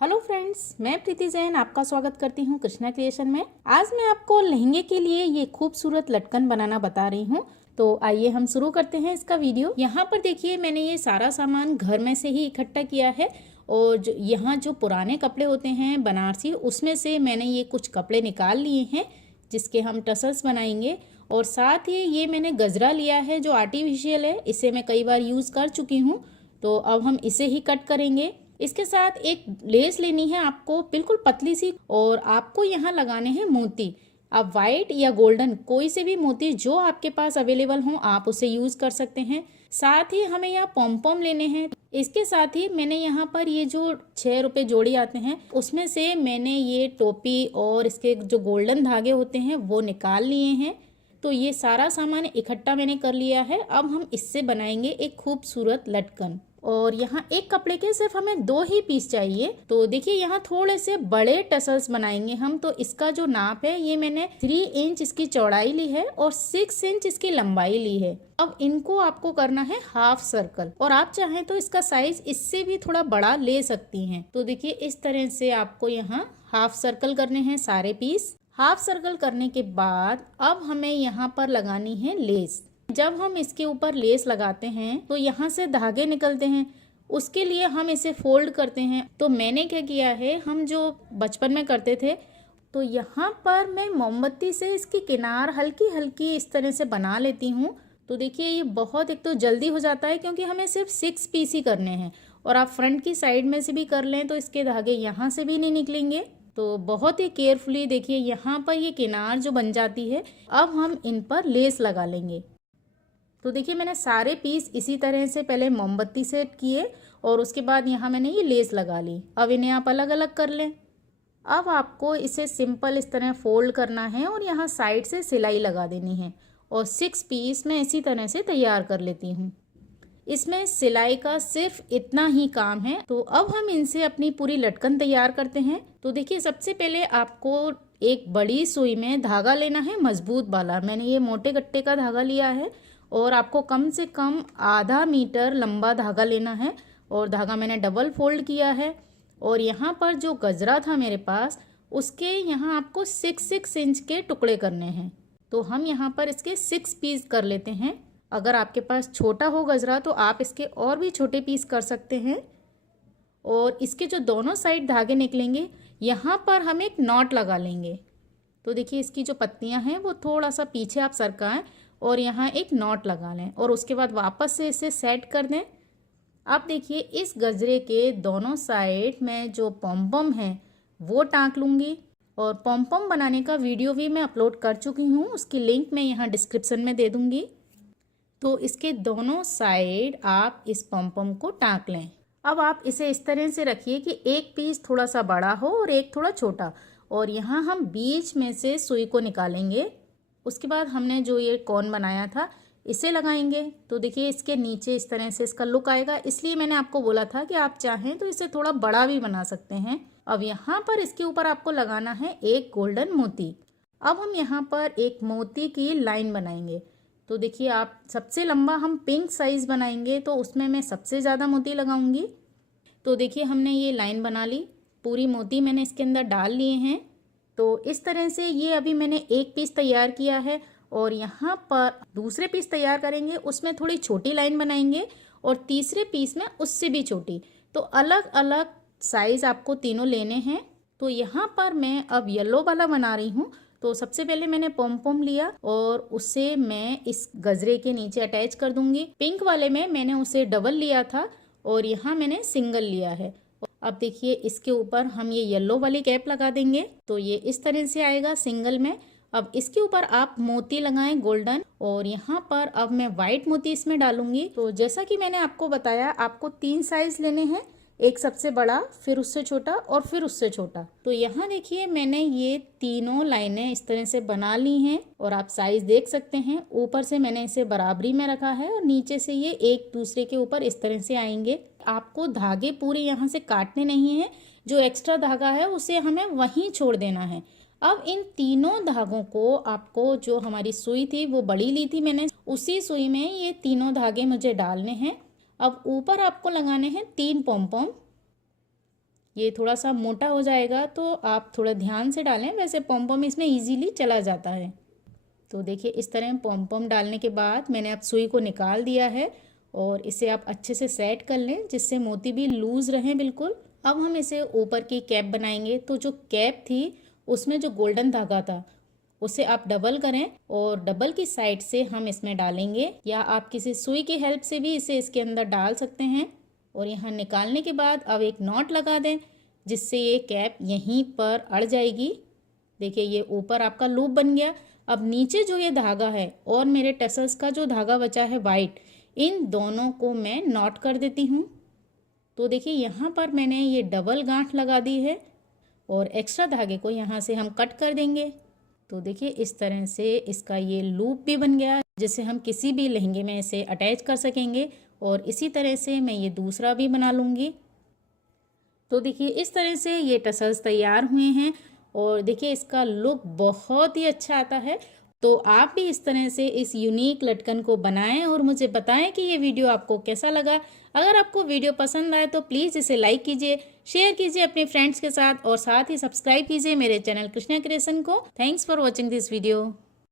Hello friends, मैं प्रीति जैन आपका स्वागत करती हूँ कृष्णा क्रिएशन में। आज मैं आपको लहंगे के लिए ये खूबसूरत लटकन बनाना बता रही हूँ। तो आइए हम शुरू करते हैं इसका वीडियो। यहाँ पर देखिए, मैंने ये सारा सामान घर में से ही इकट्ठा किया है और यहाँ जो पुराने कपड़े होते हैं बनारसी, उसमें से मैंने ये कुछ कपड़े निकाल लिए हैं जिसके हम टसल्स बनाएंगे। और साथ ही ये मैंने गजरा लिया है जो आर्टिफिशियल है, इसे मैं कई बार यूज़ कर चुकी हूँ। तो अब हम इसे ही कट करेंगे। इसके साथ एक लेस लेनी है आपको, बिल्कुल पतली सी, और आपको यहाँ लगाने हैं मोती। आप वाइट या गोल्डन कोई से भी मोती जो आपके पास अवेलेबल हो आप उसे यूज कर सकते हैं। साथ ही हमें यहाँ पॉम लेने हैं। इसके साथ ही मैंने यहाँ पर ये जो 6 रुपए जोड़ी आते हैं उसमें से मैंने ये टोपी और इसके जो गोल्डन धागे होते हैं वो निकाल लिए हैं। तो ये सारा सामान इकट्ठा मैंने कर लिया है। अब हम इससे बनाएंगे एक खूबसूरत लटकन। और यहाँ एक कपड़े के सिर्फ हमें 2 ही पीस चाहिए। तो देखिए, यहाँ थोड़े से बड़े टसल्स बनाएंगे हम। तो इसका जो नाप है, ये मैंने 3 इंच इसकी चौड़ाई ली है और 6 इंच इसकी लंबाई ली है। अब इनको आपको करना है हाफ सर्कल, और आप चाहें तो इसका साइज इससे भी थोड़ा बड़ा ले सकती हैं। तो देखिए, इस तरह से आपको यहाँ हाफ सर्कल करने हैं सारे पीस। हाफ सर्कल करने के बाद अब हमें यहाँ पर लगानी है लेस। जब हम इसके ऊपर लेस लगाते हैं तो यहाँ से धागे निकलते हैं, उसके लिए हम इसे फोल्ड करते हैं। तो मैंने क्या किया है, हम जो बचपन में करते थे, तो यहाँ पर मैं मोमबत्ती से इसकी किनार हल्की हल्की इस तरह से बना लेती हूँ। तो देखिए, ये बहुत एक तो जल्दी हो जाता है क्योंकि हमें सिर्फ 6 पीस ही करने हैं। और आप फ्रंट की साइड में से भी कर लें तो इसके धागे यहाँ से भी नहीं निकलेंगे। तो बहुत ही केयरफुली देखिए, यहाँ पर ये किनार जो बन जाती है, अब हम इन पर लेस लगा लेंगे। तो देखिए, मैंने सारे पीस इसी तरह से पहले मोमबत्ती से किए और उसके बाद यहाँ मैंने ये लेस लगा ली। अब इन्हें आप अलग अलग कर लें। अब आपको इसे सिंपल इस तरह फोल्ड करना है और यहाँ साइड से सिलाई लगा देनी है। और 6 पीस मैं इसी तरह से तैयार कर लेती हूँ। इसमें सिलाई का सिर्फ इतना ही काम है। तो अब हम इनसे अपनी पूरी लटकन तैयार करते हैं। तो देखिए, सबसे पहले आपको एक बड़ी सुई में धागा लेना है मजबूत वाला। मैंने ये मोटे गट्टे का धागा लिया है और आपको कम से कम आधा मीटर लंबा धागा लेना है। और धागा मैंने डबल फोल्ड किया है। और यहाँ पर जो गजरा था मेरे पास, उसके यहाँ आपको 6 इंच के टुकड़े करने हैं। तो हम यहाँ पर इसके 6 पीस कर लेते हैं। अगर आपके पास छोटा हो गजरा तो आप इसके और भी छोटे पीस कर सकते हैं। और इसके जो दोनों साइड धागे निकलेंगे, यहाँ पर हम एक नॉट लगा लेंगे। तो देखिए, इसकी जो पत्तियाँ हैं वो थोड़ा सा पीछे आप सरकाएं और यहाँ एक नॉट लगा लें और उसके बाद वापस से इसे सेट कर दें। अब देखिए, इस गजरे के दोनों साइड में जो पॉम है वो टाँक लूँगी। और पॉम बनाने का वीडियो भी मैं अपलोड कर चुकी हूँ, उसकी लिंक मैं यहाँ डिस्क्रिप्शन में दे दूँगी। तो इसके दोनों साइड आप इस पॉम को टाँक लें। अब आप इसे इस तरह से रखिए कि एक पीस थोड़ा सा बड़ा हो और एक थोड़ा छोटा। और यहाँ हम बीच में से सुई को निकालेंगे। उसके बाद हमने जो ये कोन बनाया था इसे लगाएंगे। तो देखिए, इसके नीचे इस तरह से इसका लुक आएगा। इसलिए मैंने आपको बोला था कि आप चाहें तो इसे थोड़ा बड़ा भी बना सकते हैं। अब यहाँ पर इसके ऊपर आपको लगाना है एक गोल्डन मोती। अब हम यहाँ पर एक मोती की लाइन बनाएंगे। तो देखिए, आप सबसे लंबा हम पिंक साइज बनाएंगे तो उसमें मैं सबसे ज़्यादा मोती लगाऊंगी। तो देखिए, हमने ये लाइन बना ली, पूरी मोती मैंने इसके अंदर डाल लिए हैं। तो इस तरह से ये अभी मैंने एक पीस तैयार किया है। और यहाँ पर दूसरे पीस तैयार करेंगे, उसमें थोड़ी छोटी लाइन बनाएंगे और तीसरे पीस में उससे भी छोटी। तो अलग अलग साइज आपको तीनों लेने हैं। तो यहाँ पर मैं अब येलो वाला बना रही हूँ। तो सबसे पहले मैंने पॉम लिया और उसे मैं इस गजरे के नीचे अटैच कर दूंगी। पिंक वाले में मैंने उसे डबल लिया था और यहाँ मैंने सिंगल लिया है। अब देखिए, इसके ऊपर हम ये येलो वाली कैप लगा देंगे। तो ये इस तरह से आएगा सिंगल में। अब इसके ऊपर आप मोती लगाएं गोल्डन, और यहाँ पर अब मैं वाइट मोती इसमें डालूंगी। तो जैसा कि मैंने आपको बताया, आपको 3 साइज लेने हैं, एक सबसे बड़ा, फिर उससे छोटा और फिर उससे छोटा। तो यहाँ देखिए, मैंने ये तीनों लाइनें इस तरह से बना ली हैं और आप साइज देख सकते हैं। ऊपर से मैंने इसे बराबरी में रखा है और नीचे से ये एक दूसरे के ऊपर इस तरह से आएंगे। आपको धागे पूरे यहाँ से काटने नहीं है, जो एक्स्ट्रा धागा है उसे हमें वहीं छोड़ देना है। अब इन तीनों धागों को आपको, जो हमारी सुई थी वो बड़ी ली थी मैंने, उसी सुई में ये तीनों धागे मुझे डालने हैं। अब ऊपर आपको लगाने हैं 3 पॉम। ये थोड़ा सा मोटा हो जाएगा तो आप थोड़ा ध्यान से डालें, वैसे पॉम इसमें इजीली चला जाता है। तो देखिए इस तरह पॉम डालने के बाद मैंने अब सुई को निकाल दिया है और इसे आप अच्छे से सेट कर लें जिससे मोती भी लूज़ रहें बिल्कुल। अब हम इसे ऊपर की कैप बनाएंगे। तो जो कैप थी उसमें जो गोल्डन धागा था उसे आप डबल करें और डबल की साइड से हम इसमें डालेंगे, या आप किसी सुई की हेल्प से भी इसे इसके अंदर डाल सकते हैं। और यहाँ निकालने के बाद अब एक नॉट लगा दें जिससे ये कैप यहीं पर अड़ जाएगी। देखिए ये ऊपर आपका लूप बन गया। अब नीचे जो ये धागा है और मेरे टसल्स का जो धागा बचा है वाइट, इन दोनों को मैं नॉट कर देती हूँ। तो देखिए यहाँ पर मैंने ये डबल गांठ लगा दी है और एक्स्ट्रा धागे को यहाँ से हम कट कर देंगे। तो देखिए इस तरह से इसका ये लूप भी बन गया जिससे हम किसी भी लहंगे में इसे अटैच कर सकेंगे। और इसी तरह से मैं ये दूसरा भी बना लूँगी। तो देखिए इस तरह से ये टसल्स तैयार हुए हैं और देखिए इसका लुक बहुत ही अच्छा आता है। तो आप भी इस तरह से इस यूनिक लटकन को बनाएं और मुझे बताएं कि ये वीडियो आपको कैसा लगा। अगर आपको वीडियो पसंद आए तो प्लीज़ इसे लाइक कीजिए, शेयर कीजिए अपने फ्रेंड्स के साथ और साथ ही सब्सक्राइब कीजिए मेरे चैनल कृष्णा क्रिएशन को। Thanks for watching this video.